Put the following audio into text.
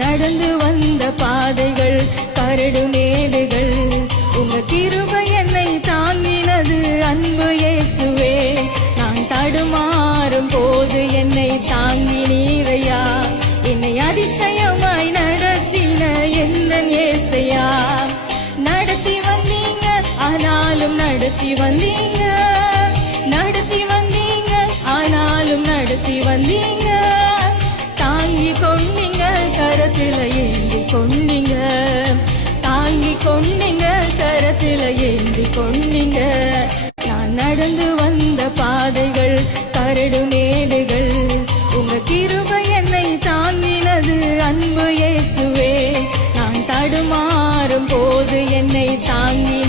நடந்து வந்த பாதைகள் கரடு மேடுகள், உங்க கிருபை என்னை தாங்கினது அன்பு இயேசுவே. நான் தடுமாறும் போது என்னை தாங்கி நீரையா, என்னை அதிசயமாய் நடத்தின எந்தன் இயேசையா. நடத்தி வந்தீங்க ஆனாலும் நடத்தி வந்தீங்க, நடத்தி வந்தீங்க ஆனாலும் நடத்தி வந்தீங்க. தாங்கி கொண்டீங்க கரத்துல ஏந்தி கொண்டீங்க, தாங்கி கொண்டீங்க கரத்துல ஏந்தி கொண்டீங்க. நான் நடந்து வந்த பாதைகள் கரடு மேடுகள், உங்க கிருபை என்னை தாங்கினது அன்பு இயேசுவே. நான் தடுமாறும் போது என்னை தாங்கி